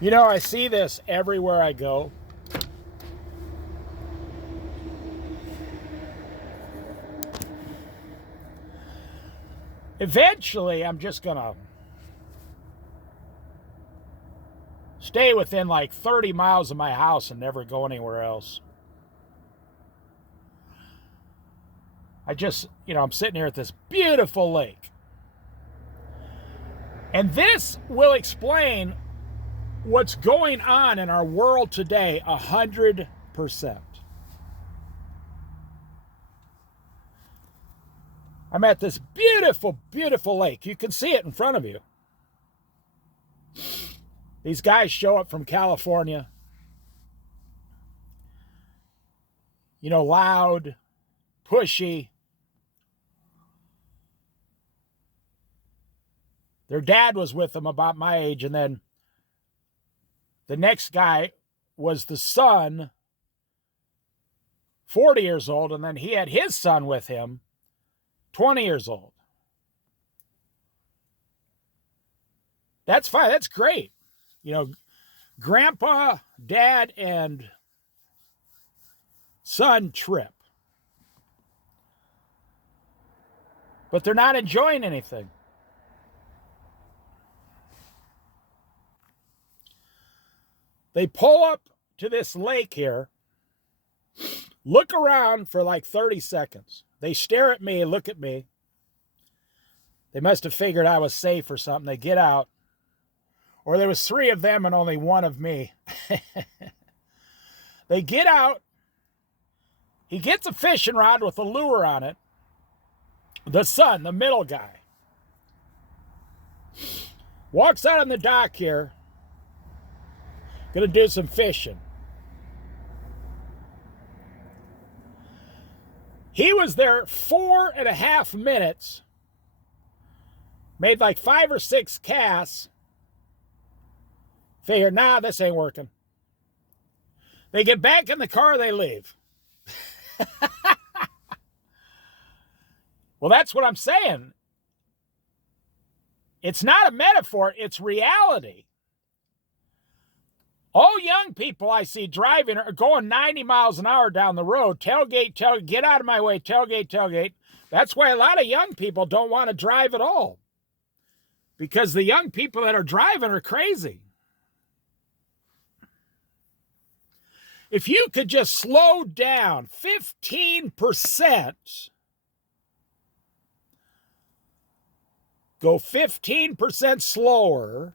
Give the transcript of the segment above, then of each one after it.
You know, I see this everywhere I go. Eventually, I'm just going to stay within like 30 miles of my house and never go anywhere else. I'm sitting here at this beautiful lake. And this will explain what's going on in our world today 100%. I'm at this beautiful, beautiful lake. You can see it in front of you. These guys show up from California. Loud, pushy. Their dad was with them about my age, and then the next guy was the son, 40 years old, and then he had his son with him, 20 years old. That's fine. That's great. Grandpa, dad, and son trip. But they're not enjoying anything. They pull up to this lake here, look around for like 30 seconds. They stare at me, look at me. They must have figured I was safe or something. They get out. Or there was 3 of them and only 1 of me. They get out. He gets a fishing rod with a lure on it. The son, the middle guy, walks out on the dock here. Gonna do some fishing. He was there 4.5 minutes, made like 5 or 6 casts. Figured, nah, this ain't working. They get back in the car, they leave. Well, that's what I'm saying. It's not a metaphor, it's reality. All young people I see driving are going 90 miles an hour down the road. Tailgate, get out of my way, tailgate. That's why a lot of young people don't want to drive at all. Because the young people that are driving are crazy. If you could just slow down 15%, go 15% slower,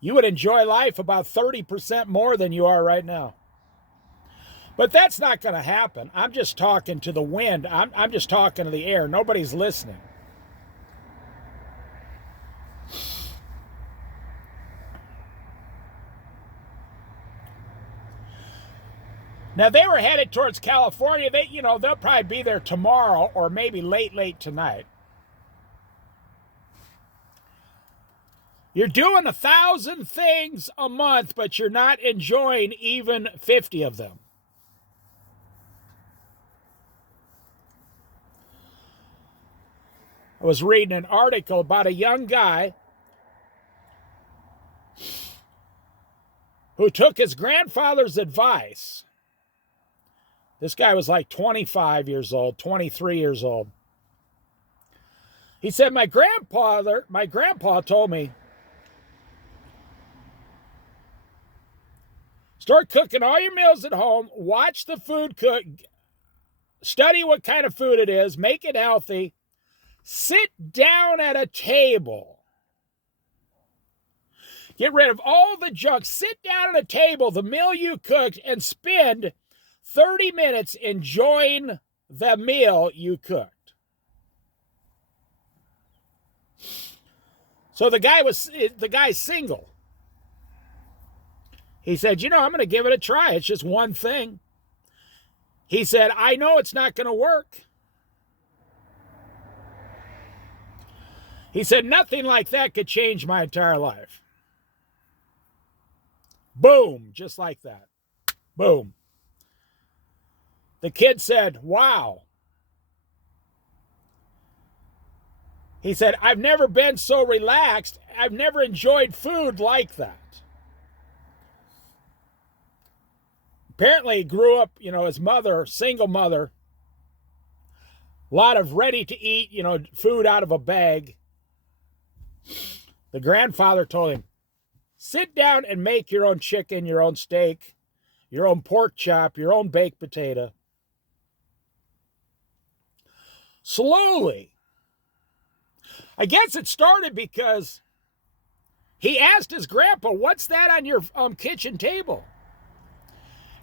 you would enjoy life about 30% more than you are right now. But that's not going to happen. I'm just talking to the wind. I'm just talking to the air. Nobody's listening. Now, they were headed towards California. They'll probably be there tomorrow or maybe late tonight. You're doing 1,000 things a month, but you're not enjoying even 50 of them. I was reading an article about a young guy who took his grandfather's advice. This guy was like 25 years old, 23 years old. He said, my grandpa told me, start cooking all your meals at home, watch the food cook, study what kind of food it is, make it healthy, sit down at a table. Get rid of all the junk, sit down at a table, the meal you cooked, and spend 30 minutes enjoying the meal you cooked. So the guy's single. He said, I'm going to give it a try. It's just one thing. He said, I know it's not going to work. He said, nothing like that could change my entire life. Boom, just like that. Boom. The kid said, wow. He said, I've never been so relaxed. I've never enjoyed food like that. Apparently, he grew up, his mother, single mother, a lot of ready to eat, food out of a bag. The grandfather told him, sit down and make your own chicken, your own steak, your own pork chop, your own baked potato. Slowly. I guess it started because he asked his grandpa, what's that on your kitchen table?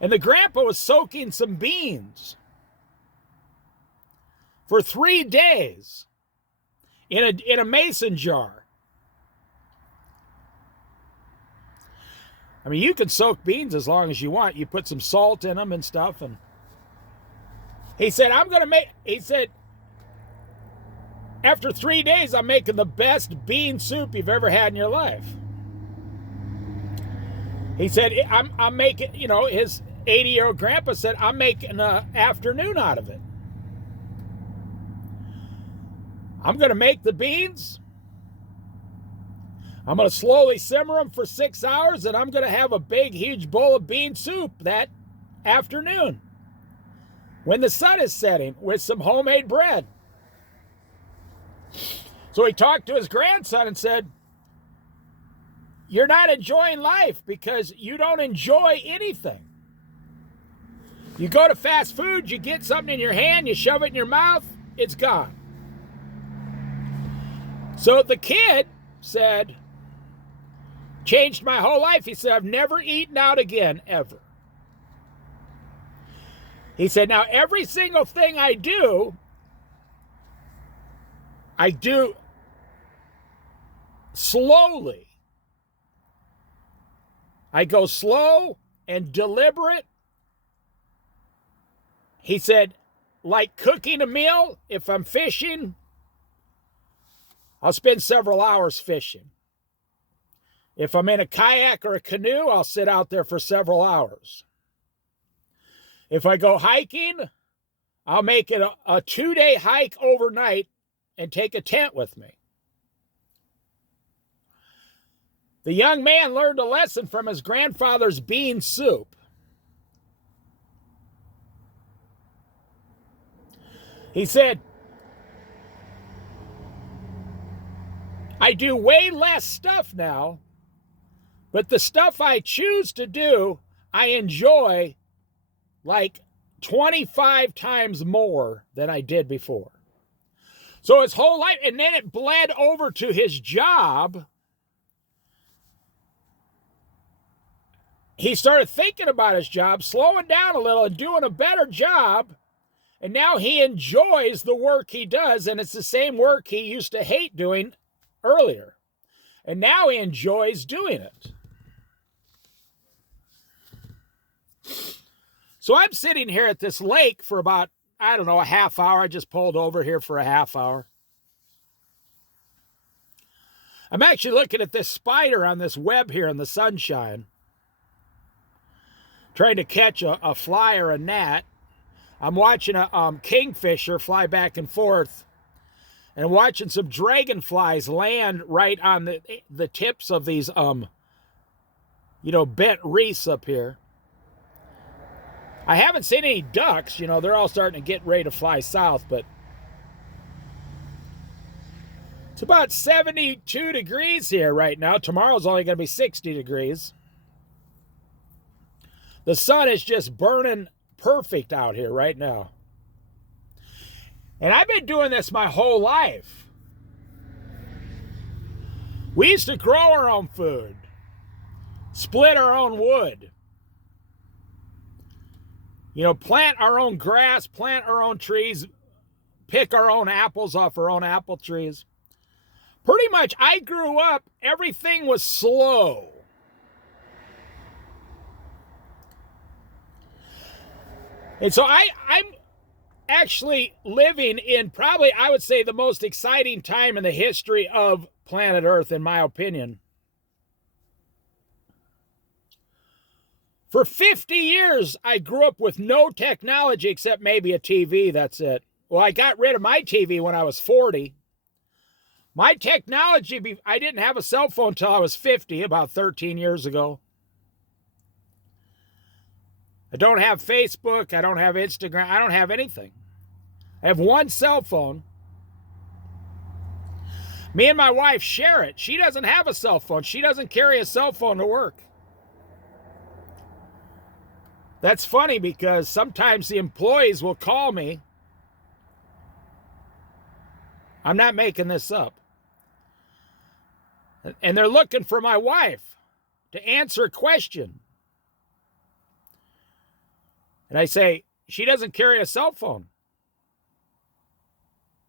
And the grandpa was soaking some beans for 3 days in a mason jar. I mean, you can soak beans as long as you want. You put some salt in them and stuff. And he said, after 3 days, I'm making the best bean soup you've ever had in your life. He said, I'm making, his 80-year-old grandpa said, I'm making an afternoon out of it. I'm going to make the beans. I'm going to slowly simmer them for 6 hours, and I'm going to have a big, huge bowl of bean soup that afternoon when the sun is setting with some homemade bread. So he talked to his grandson and said, you're not enjoying life because you don't enjoy anything. You go to fast food, you get something in your hand, you shove it in your mouth, it's gone. So the kid said, changed my whole life. He said, I've never eaten out again, ever. He said, now every single thing I do slowly. I go slow and deliberate. He said, like cooking a meal, if I'm fishing, I'll spend several hours fishing. If I'm in a kayak or a canoe, I'll sit out there for several hours. If I go hiking, I'll make it a 2-day hike overnight and take a tent with me. The young man learned a lesson from his grandfather's bean soup. He said, I do way less stuff now, but the stuff I choose to do, I enjoy like 25 times more than I did before. So his whole life, and then it bled over to his job. He started thinking about his job, slowing down a little and doing a better job. And now he enjoys the work he does, and it's the same work he used to hate doing earlier. And now he enjoys doing it. So I'm sitting here at this lake for about, a half hour. I just pulled over here for a half hour. I'm actually looking at this spider on this web here in the sunshine, trying to catch a fly or a gnat. I'm watching a kingfisher fly back and forth, and watching some dragonflies land right on the tips of these bent reefs up here. I haven't seen any ducks. They're all starting to get ready to fly south, but it's about 72 degrees here right now. Tomorrow's only going to be 60 degrees. The sun is just burning perfect out here right now. And I've been doing this my whole life. We used to grow our own food, split our own wood, plant our own grass, plant our own trees, pick our own apples off our own apple trees. Pretty much, I grew up, everything was slow. And so I'm actually living in probably, I would say, the most exciting time in the history of planet Earth, in my opinion. For 50 years, I grew up with no technology except maybe a TV, that's it. Well, I got rid of my TV when I was 40. My technology, I didn't have a cell phone until I was 50, about 13 years ago. I don't have Facebook. I don't have Instagram. I don't have anything. I have one cell phone. Me and my wife share it. She doesn't have a cell phone. She doesn't carry a cell phone to work. That's funny because sometimes the employees will call me. I'm not making this up. And they're looking for my wife to answer a question. And I say, she doesn't carry a cell phone.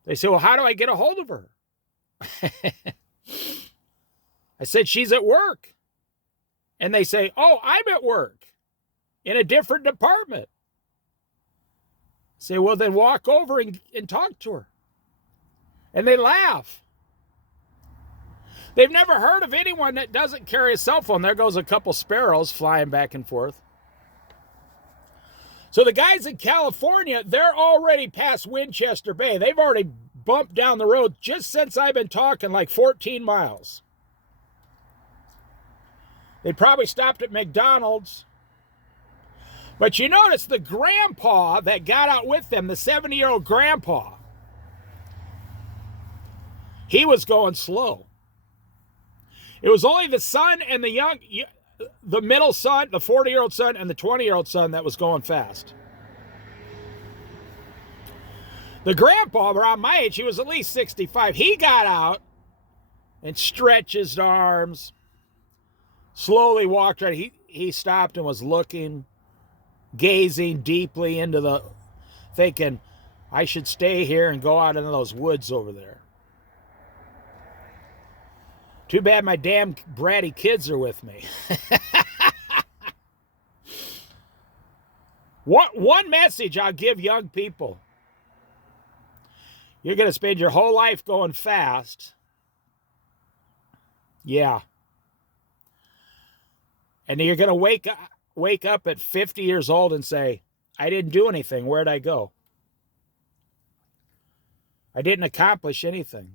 They say, well, how do I get a hold of her? I said, she's at work. And they say, oh, I'm at work in a different department. I say, well, then walk over and talk to her. And they laugh. They've never heard of anyone that doesn't carry a cell phone. There goes a couple sparrows flying back and forth. So the guys in California, they're already past Winchester Bay. They've already bumped down the road just since I've been talking, like 14 miles. They probably stopped at McDonald's. But you notice the grandpa that got out with them, the 70-year-old grandpa, he was going slow. It was only the son and the middle son, the 40-year-old son, and the 20-year-old son that was going fast. The grandpa, around my age, he was at least 65. He got out and stretched his arms, slowly walked right. He stopped and was looking, gazing deeply into the, thinking, I should stay here and go out into those woods over there. Too bad my damn bratty kids are with me. One message I'll give young people. You're going to spend your whole life going fast. Yeah. And you're going to wake up at 50 years old and say, I didn't do anything. Where'd I go? I didn't accomplish anything.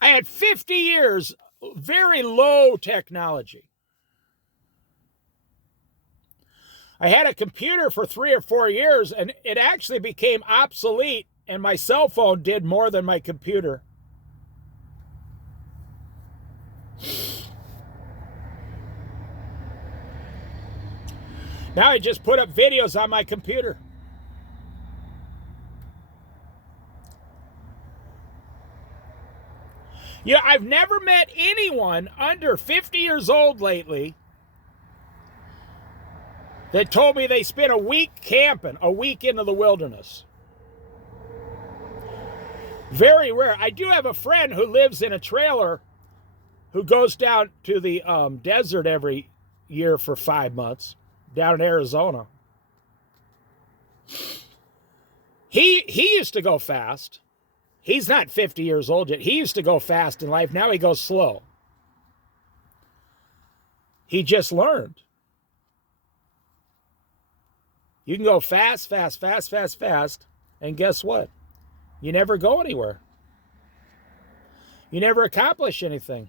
I had 50 years, very low technology. I had a computer for 3 or 4 years, and it actually became obsolete, and my cell phone did more than my computer. Now I just put up videos on my computer. Yeah, I've never met anyone under 50 years old lately that told me they spent a week camping, a week into the wilderness. Very rare. I do have a friend who lives in a trailer who goes down to the desert every year for 5 months, down in Arizona. He used to go fast. He's not 50 years old yet. He used to go fast in life. Now he goes slow. He just learned. You can go fast, fast, fast, fast, fast, and guess what? You never go anywhere. You never accomplish anything.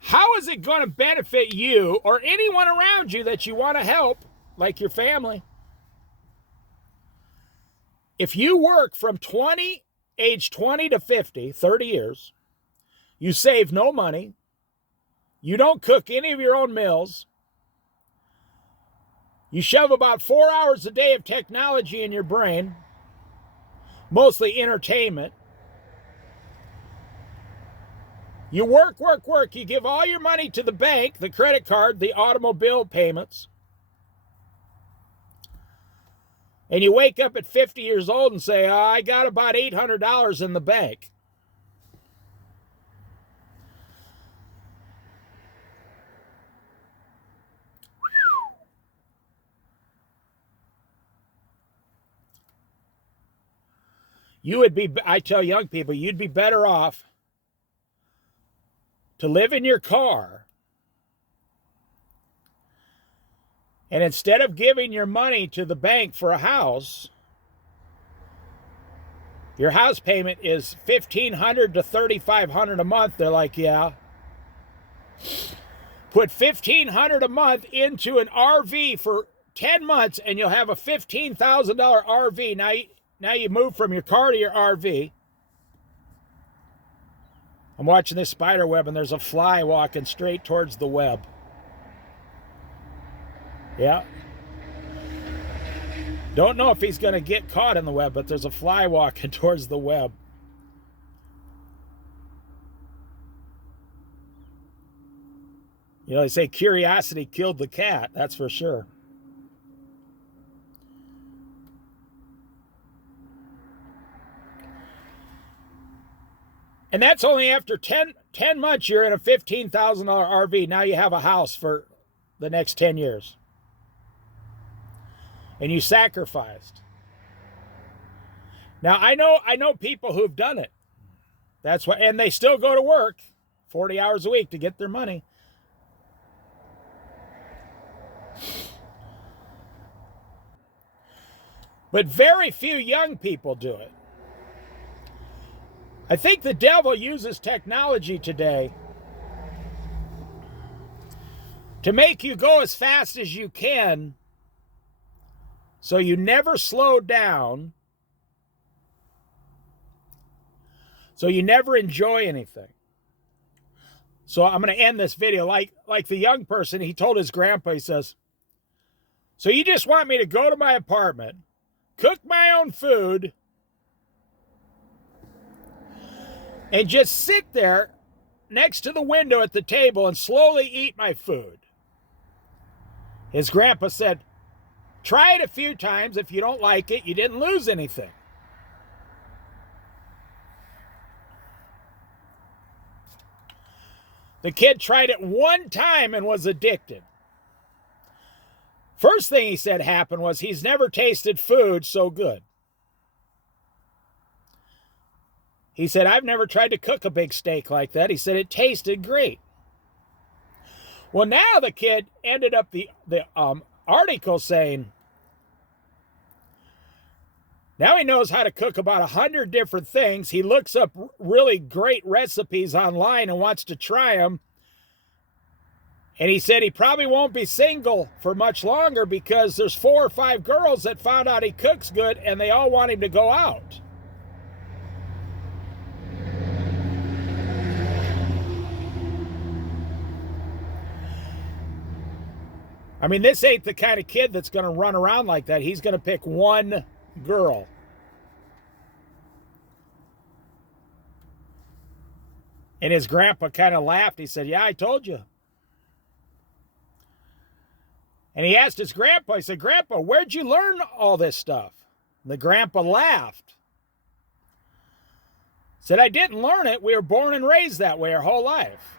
How is it going to benefit you or anyone around you that you want to help, like your family? If you work from age 20 to 50, 30 years, you save no money, you don't cook any of your own meals, you shove about 4 hours a day of technology in your brain, mostly entertainment, you work, you give all your money to the bank, the credit card, the automobile payments, and you wake up at 50 years old and say, I got about $800 in the bank. You would be, I tell young people, you'd be better off to live in your car, and instead of giving your money to the bank for a house, your house payment is $1,500 to $3,500 a month. They're like, yeah. Put $1,500 a month into an RV for 10 months and you'll have a $15,000 RV. Now you move from your car to your RV. I'm watching this spider web and there's a fly walking straight towards the web. Yeah. Don't know if he's going to get caught in the web, but there's a fly walking towards the web. You know, they say curiosity killed the cat. That's for sure. And that's only after 10 months you're in a $15,000 RV. Now you have a house for the next 10 years. And you sacrificed. Now, I know people who've done it. That's what, and they still go to work 40 hours a week to get their money. But very few young people do it. I think the devil uses technology today to make you go as fast as you can so you never slow down, so you never enjoy anything. So I'm going to end this video like the young person. He told his grandpa, he says, so you just want me to go to my apartment, cook my own food, and just sit there next to the window at the table and slowly eat my food. His grandpa said, try it a few times. If you don't like it, you didn't lose anything. The kid tried it one time and was addicted. First thing he said happened was he's never tasted food so good. He said, I've never tried to cook a big steak like that. He said, it tasted great. Well, now the kid ended up the article saying, now he knows how to cook about 100 different things. He looks up really great recipes online and wants to try them. And he said he probably won't be single for much longer because there's 4 or 5 girls that found out he cooks good and they all want him to go out. I mean, this ain't the kind of kid that's going to run around like that. He's going to pick one girl. And his grandpa kind of laughed. He said, yeah, I told you. And he asked his grandpa, he said, Grandpa, where'd you learn all this stuff? And the grandpa laughed. Said, I didn't learn it. We were born and raised that way our whole life.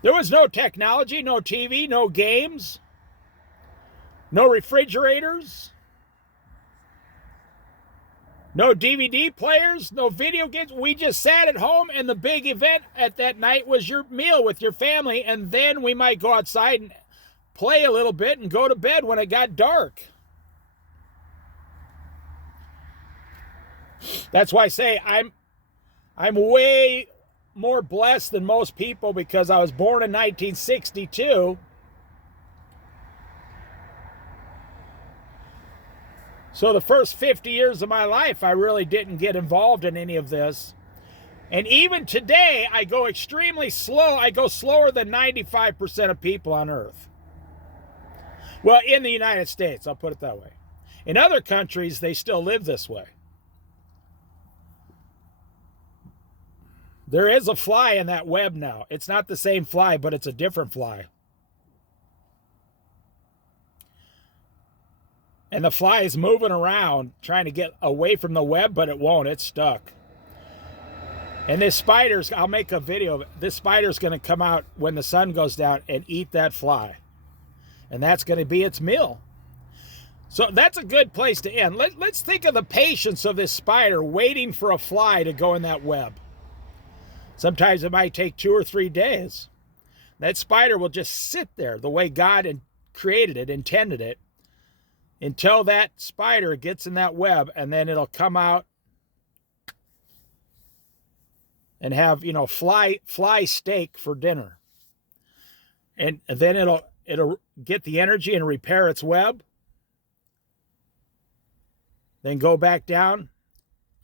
There was no technology, no TV, no games, no refrigerators, no DVD players, no video games. We just sat at home, and the big event at that night was your meal with your family, and then we might go outside and play a little bit and go to bed when it got dark. That's why I say I'm way more blessed than most people because I was born in 1962. So the first 50 years of my life, I really didn't get involved in any of this. And even today, I go extremely slow. I go slower than 95% of people on Earth. Well, in the United States, I'll put it that way. In other countries, they still live this way. There is a fly in that web now. It's not the same fly, but it's a different fly. And the fly is moving around, trying to get away from the web, but it won't. It's stuck. And this spider's, I'll make a video of it. This spider's going to come out when the sun goes down and eat that fly. And that's going to be its meal. So that's a good place to end. Let's think of the patience of this spider waiting for a fly to go in that web. Sometimes it might take 2 or 3 days. That spider will just sit there the way God created it, intended it, until that spider gets in that web, and then it'll come out and have, fly steak for dinner. And then it'll get the energy and repair its web. Then go back down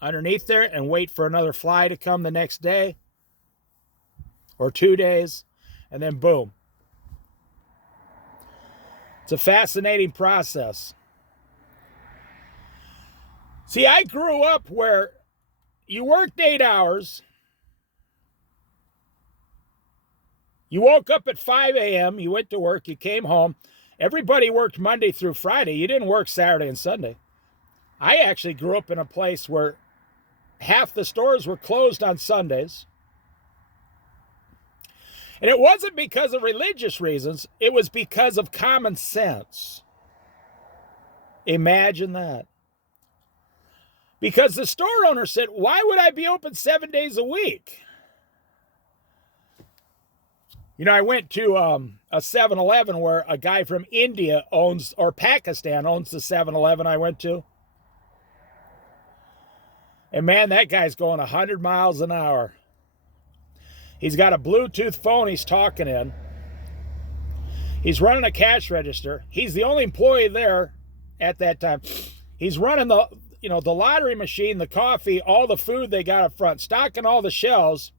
underneath there and wait for another fly to come the next day or 2 days, and then boom. It's a fascinating process. See, I grew up where you worked 8 hours. You woke up at 5 a.m., you went to work, you came home. Everybody worked Monday through Friday. You didn't work Saturday and Sunday. I actually grew up in a place where half the stores were closed on Sundays. And it wasn't because of religious reasons. It was because of common sense. Imagine that. Because the store owner said, why would I be open 7 days a week? I went to a 7-Eleven where a guy from India owns, or Pakistan owns the 7-Eleven I went to. And man, that guy's going 100 miles an hour. He's got a Bluetooth phone he's talking in. He's running a cash register. He's the only employee there at that time. He's running the lottery machine, the coffee, all the food they got up front, stocking all the shelves.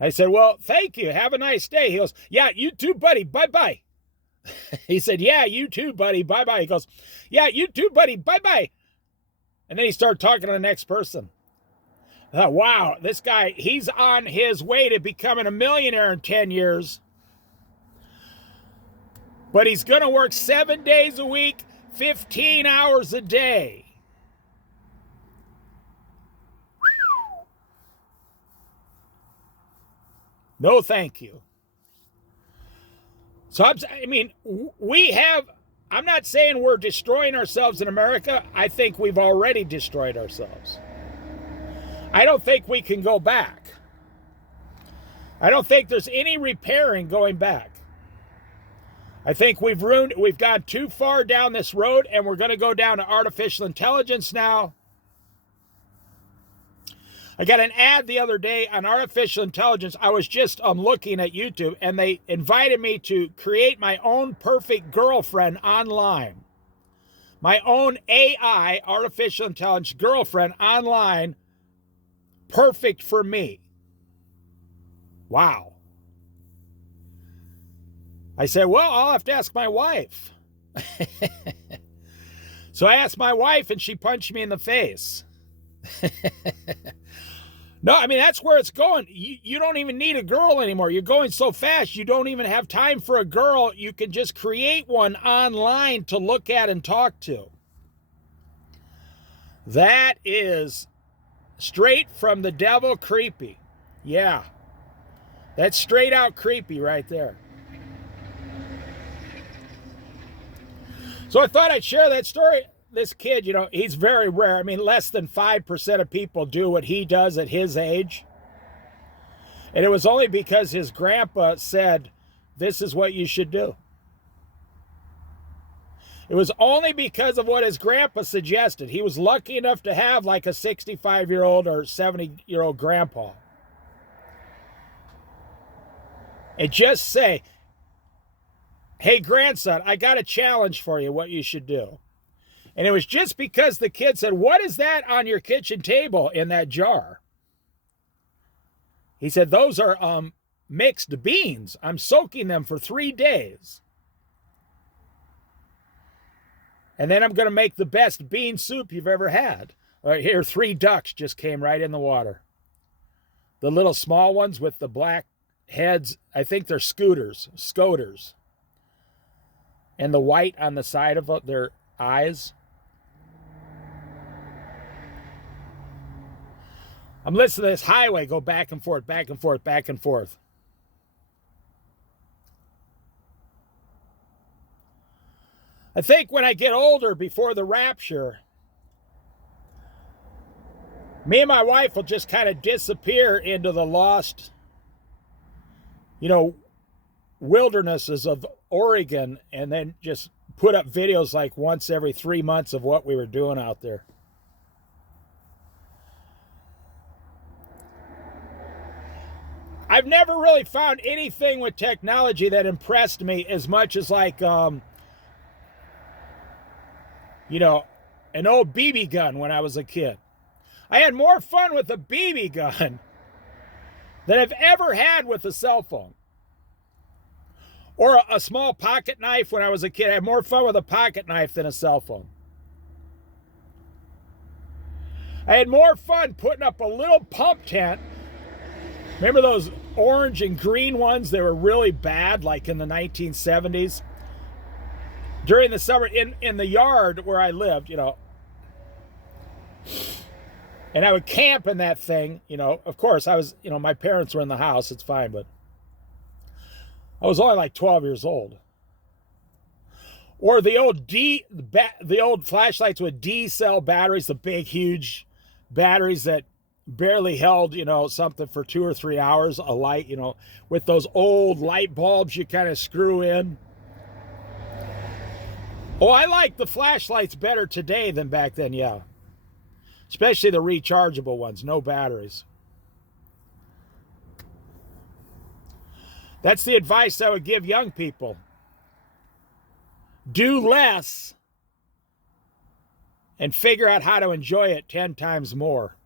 I said, well, thank you. Have a nice day. He goes, yeah, you too, buddy. Bye-bye. He said, yeah, you too, buddy. Bye-bye. He goes, yeah, you too, buddy. Bye-bye. And then he started talking to the next person. I thought, wow, this guy, he's on his way to becoming a millionaire in 10 years. But he's going to work 7 days a week, 15 hours a day. No, thank you. So, I'm not saying we're destroying ourselves in America. I think we've already destroyed ourselves. I don't think we can go back. I don't think there's any repairing going back. I think we've gone too far down this road, and we're going to go down to artificial intelligence now. I got an ad the other day on artificial intelligence. I was just looking at YouTube, and they invited me to create my own perfect girlfriend online. My own AI, artificial intelligence girlfriend online, perfect for me. Wow. I said, well, I'll have to ask my wife. So I asked my wife, and she punched me in the face. No, that's where it's going. You don't even need a girl anymore. You're going so fast, you don't even have time for a girl. You can just create one online to look at and talk to. That is straight from the devil creepy. Yeah. That's straight out creepy right there. So I thought I'd share that story. This kid, he's very rare. Less than 5% of people do what he does at his age. And it was only because his grandpa said, this is what you should do. It was only because of what his grandpa suggested. He was lucky enough to have like a 65-year-old or 70-year-old grandpa. And just say, hey, grandson, I got a challenge for you, what you should do. And it was just because the kid said, what is that on your kitchen table in that jar? He said, those are mixed beans. I'm soaking them for 3 days. And then I'm going to make the best bean soup you've ever had. Right here, 3 ducks just came right in the water. The little small ones with the black heads, I think they're scoters. And the white on the side of their eyes. I'm listening to this highway go back and forth, back and forth, back and forth. I think when I get older, before the rapture, me and my wife will just kind of disappear into the lost, wildernesses of Oregon and then just put up videos like once every 3 months of what we were doing out there. I've never really found anything with technology that impressed me as much as like, you know, an old BB gun when I was a kid. I had more fun with a BB gun than I've ever had with a cell phone. Or a small pocket knife when I was a kid. I had more fun with a pocket knife than a cell phone. I had more fun putting up a little pump tent. Remember those orange and green ones? They were really bad, like in the 1970s. During the summer, in the yard where I lived, you know. And I would camp in that thing, you know. Of course, I was, you know, my parents were in the house. It's fine, but I was only like 12 years old. Or the old flashlights with D-cell batteries, the big, huge batteries that barely held, you know, something for 2 or 3 hours, a light, you know, with those old light bulbs you kind of screw in. Oh, I like the flashlights better today than back then, yeah. Especially the rechargeable ones, no batteries. That's the advice I would give young people. Do less and figure out how to enjoy it 10 times more.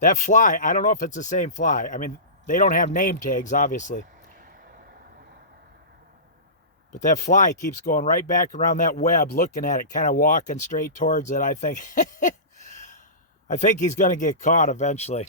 That fly, I don't know if it's the same fly. I mean, they don't have name tags, obviously. But that fly keeps going right back around that web, looking at it, kind of walking straight towards it. I think he's going to get caught eventually.